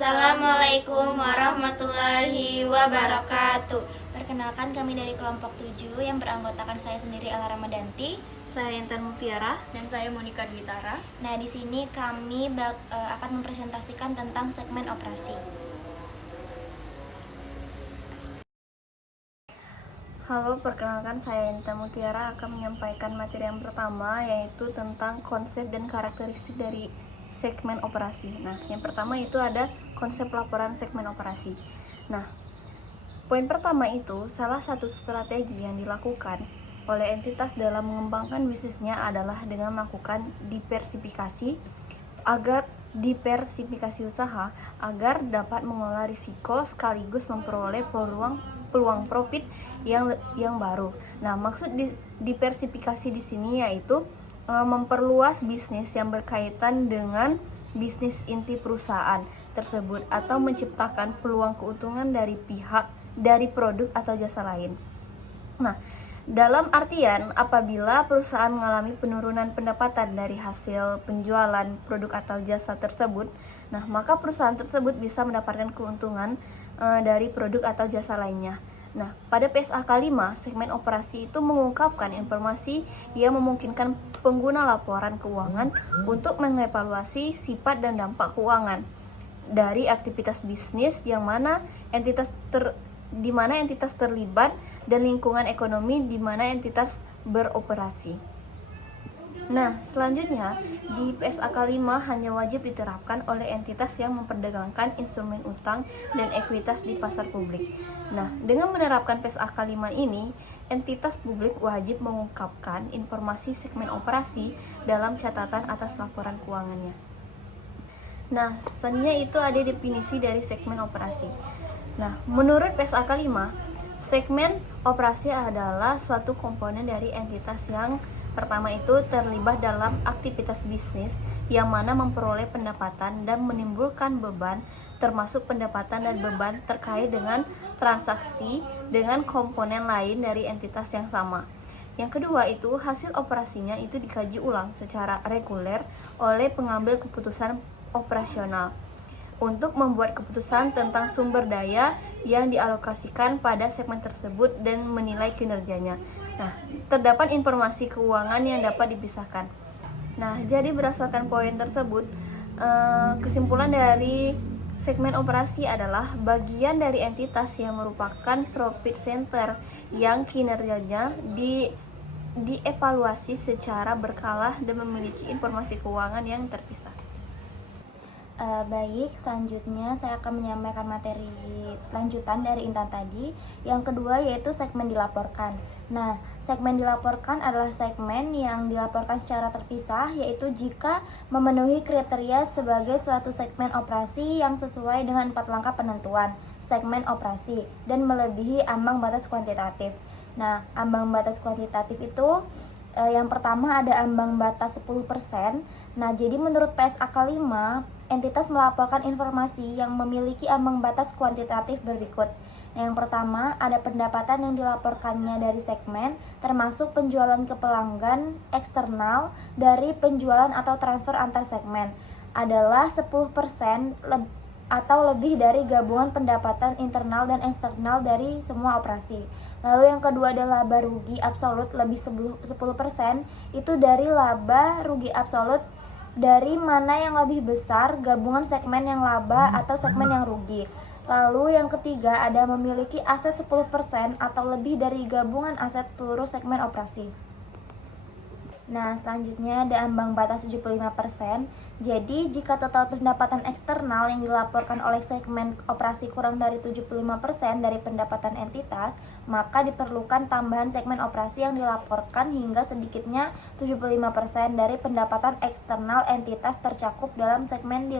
Assalamualaikum warahmatullahi wabarakatuh. Perkenalkan, kami dari kelompok 7 yang beranggotakan saya sendiri Ala Ramadanti, Saya Intan Mutiara. Dan saya Monika Dwitara. Nah, di sini kami akan mempresentasikan tentang segmen operasi. Halo, perkenalkan saya Intan Mutiara akan menyampaikan materi yang pertama, yaitu tentang konsep dan karakteristik dari segmen operasi. Nah, yang pertama itu ada konsep laporan segmen operasi. Nah, poin pertama itu salah satu strategi yang dilakukan oleh entitas dalam mengembangkan bisnisnya adalah dengan melakukan diversifikasi usaha agar dapat mengelola risiko sekaligus memperoleh peluang profit yang baru. Nah, maksud diversifikasi di sini yaitu memperluas bisnis yang berkaitan dengan bisnis inti perusahaan tersebut atau menciptakan peluang keuntungan dari produk atau jasa lain. Nah, dalam artian apabila perusahaan mengalami penurunan pendapatan dari hasil penjualan produk atau jasa tersebut, nah maka perusahaan tersebut bisa mendapatkan keuntungan dari produk atau jasa lainnya. Nah, pada PSAK 5, segmen operasi itu mengungkapkan informasi yang memungkinkan pengguna laporan keuangan untuk mengevaluasi sifat dan dampak keuangan dari aktivitas bisnis di mana entitas terlibat dan lingkungan ekonomi di mana entitas beroperasi. Nah, selanjutnya di PSAK 5 hanya wajib diterapkan oleh entitas yang memperdagangkan instrumen utang dan ekuitas di pasar publik. Nah, dengan menerapkan PSAK 5 ini, entitas publik wajib mengungkapkan informasi segmen operasi dalam catatan atas laporan keuangannya. Nah, selanjutnya itu ada definisi dari segmen operasi. Nah, menurut PSAK 5, segmen operasi adalah suatu komponen dari entitas yang pertama itu terlibat dalam aktivitas bisnis yang mana memperoleh pendapatan dan menimbulkan beban, termasuk pendapatan dan beban terkait dengan transaksi dengan komponen lain dari entitas yang sama. Yang kedua itu hasil operasinya itu dikaji ulang secara reguler oleh pengambil keputusan operasional untuk membuat keputusan tentang sumber daya yang dialokasikan pada segmen tersebut dan menilai kinerjanya. Nah, terdapat informasi keuangan yang dapat dipisahkan. Nah, jadi berdasarkan poin tersebut, kesimpulan dari segmen operasi adalah bagian dari entitas yang merupakan profit center yang kinerjanya dievaluasi secara berkala dan memiliki informasi keuangan yang terpisah. Baik, selanjutnya saya akan menyampaikan materi lanjutan dari Intan tadi. Yang kedua yaitu segmen dilaporkan. Nah, segmen dilaporkan adalah segmen yang dilaporkan secara terpisah, yaitu jika memenuhi kriteria sebagai suatu segmen operasi yang sesuai dengan 4 langkah penentuan segmen operasi dan melebihi ambang batas kuantitatif. Nah, ambang batas kuantitatif itu yang pertama ada ambang batas 10%. Nah, jadi menurut PSAK 5, entitas melaporkan informasi yang memiliki ambang batas kuantitatif berikut. Nah, yang pertama ada pendapatan yang dilaporkannya dari segmen, termasuk penjualan ke pelanggan eksternal dari penjualan atau transfer antar segmen adalah 10% atau lebih dari gabungan pendapatan internal dan eksternal dari semua operasi. Lalu yang kedua adalah laba rugi absolut lebih 10%, itu dari laba rugi absolut dari mana yang lebih besar, gabungan segmen yang laba atau segmen yang rugi. Lalu yang ketiga ada memiliki aset 10% atau lebih dari gabungan aset seluruh segmen operasi. Nah, selanjutnya ada ambang batas 75%. Jadi, jika total pendapatan eksternal yang dilaporkan oleh segmen operasi kurang dari 75% dari pendapatan entitas, maka diperlukan tambahan segmen operasi yang dilaporkan hingga sedikitnya 75% dari pendapatan eksternal entitas tercakup dalam segmen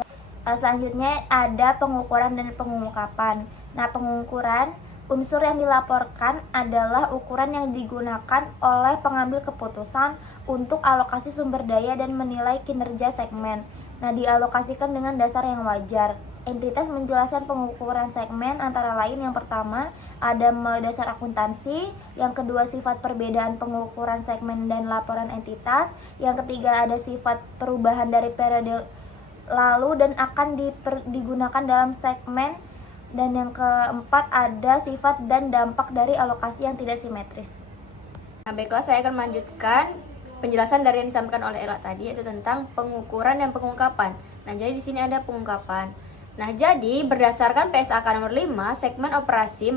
Selanjutnya ada pengukuran dan pengungkapan. Nah, pengukuran unsur yang dilaporkan adalah ukuran yang digunakan oleh pengambil keputusan untuk alokasi sumber daya dan menilai kinerja segmen. Nah, dialokasikan dengan dasar yang wajar. Entitas menjelaskan pengukuran segmen antara lain yang pertama ada dasar akuntansi, yang kedua sifat perbedaan pengukuran segmen dan laporan entitas, yang ketiga ada sifat perubahan dari periode lalu dan akan digunakan dalam segmen. Dan yang keempat ada sifat dan dampak dari alokasi yang tidak simetris. Nah, baiklah, saya akan melanjutkan penjelasan dari yang disampaikan oleh Ella tadi, yaitu tentang pengukuran dan pengungkapan. Nah, jadi di sini ada pengungkapan. Nah, jadi berdasarkan PSAK nomor 5, segmen operasi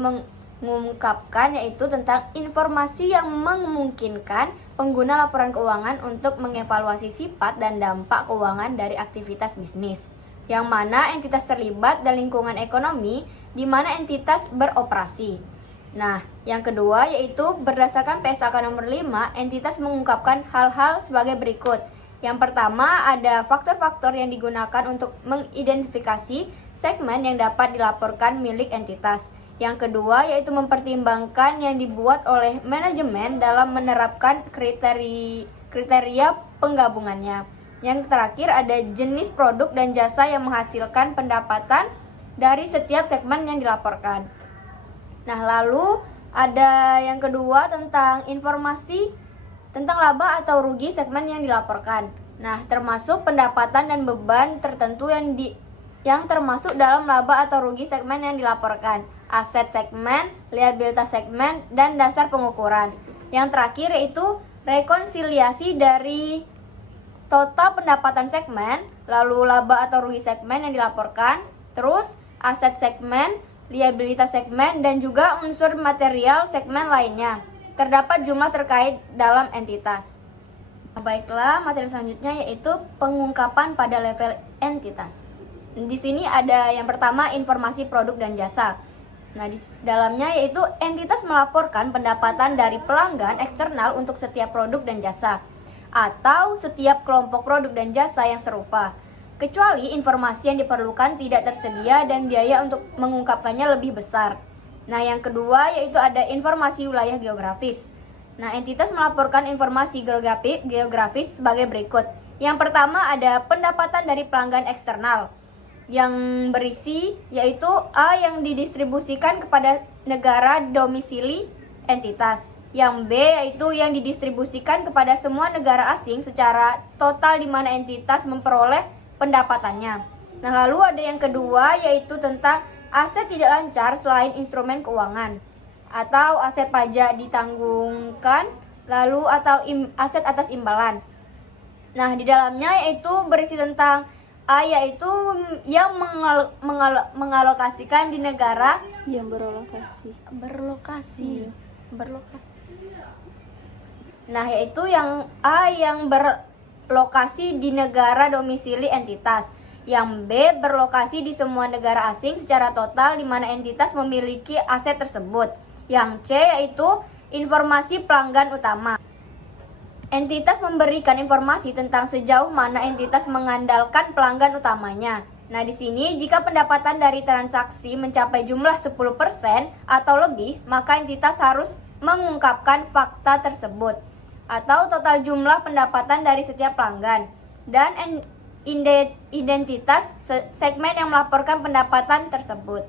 mengungkapkan yaitu tentang informasi yang memungkinkan pengguna laporan keuangan untuk mengevaluasi sifat dan dampak keuangan dari aktivitas bisnis, yang mana entitas terlibat dan lingkungan ekonomi di mana entitas beroperasi. Nah, yang kedua yaitu berdasarkan PSAK nomor 5, entitas mengungkapkan hal-hal sebagai berikut. Yang pertama ada faktor-faktor yang digunakan untuk mengidentifikasi segmen yang dapat dilaporkan milik entitas. Yang kedua yaitu mempertimbangkan yang dibuat oleh manajemen dalam menerapkan kriteria penggabungannya. Yang terakhir ada jenis produk dan jasa yang menghasilkan pendapatan dari setiap segmen yang dilaporkan. Nah, lalu ada yang kedua tentang informasi tentang laba atau rugi segmen yang dilaporkan. Nah, termasuk pendapatan dan beban tertentu yang termasuk dalam laba atau rugi segmen yang dilaporkan, aset segmen, liabilitas segmen, dan dasar pengukuran. Yang terakhir yaitu rekonsiliasi dari total pendapatan segmen, lalu laba atau rugi segmen yang dilaporkan, terus aset segmen, liabilitas segmen, dan juga unsur material segmen lainnya. Terdapat jumlah terkait dalam entitas. Baiklah, materi selanjutnya yaitu pengungkapan pada level entitas. Di sini ada yang pertama informasi produk dan jasa. Nah, di dalamnya yaitu entitas melaporkan pendapatan dari pelanggan eksternal untuk setiap produk dan jasa, atau setiap kelompok produk dan jasa yang serupa, kecuali informasi yang diperlukan tidak tersedia dan biaya untuk mengungkapkannya lebih besar. Nah, yang kedua yaitu ada informasi wilayah geografis. Nah, entitas melaporkan informasi geografis sebagai berikut. Yang pertama ada pendapatan dari pelanggan eksternal yang berisi yaitu A yang didistribusikan kepada negara domisili entitas, yang B yaitu yang didistribusikan kepada semua negara asing secara total di mana entitas memperoleh pendapatannya. Nah, lalu ada yang kedua yaitu tentang aset tidak lancar selain instrumen keuangan, atau aset pajak ditanggungkan, lalu atau aset atas imbalan. Nah, di dalamnya yaitu berisi tentang A yaitu yang mengalokasikan di negara Yang berlokasi. Nah, yaitu yang A yang berlokasi di negara domisili entitas, yang B berlokasi di semua negara asing secara total di mana entitas memiliki aset tersebut, yang C yaitu informasi pelanggan utama. Entitas memberikan informasi tentang sejauh mana entitas mengandalkan pelanggan utamanya. Nah, di sini jika pendapatan dari transaksi mencapai jumlah 10% atau lebih, maka entitas harus mengungkapkan fakta tersebut, atau total jumlah pendapatan dari setiap pelanggan, dan identitas segmen yang melaporkan pendapatan tersebut.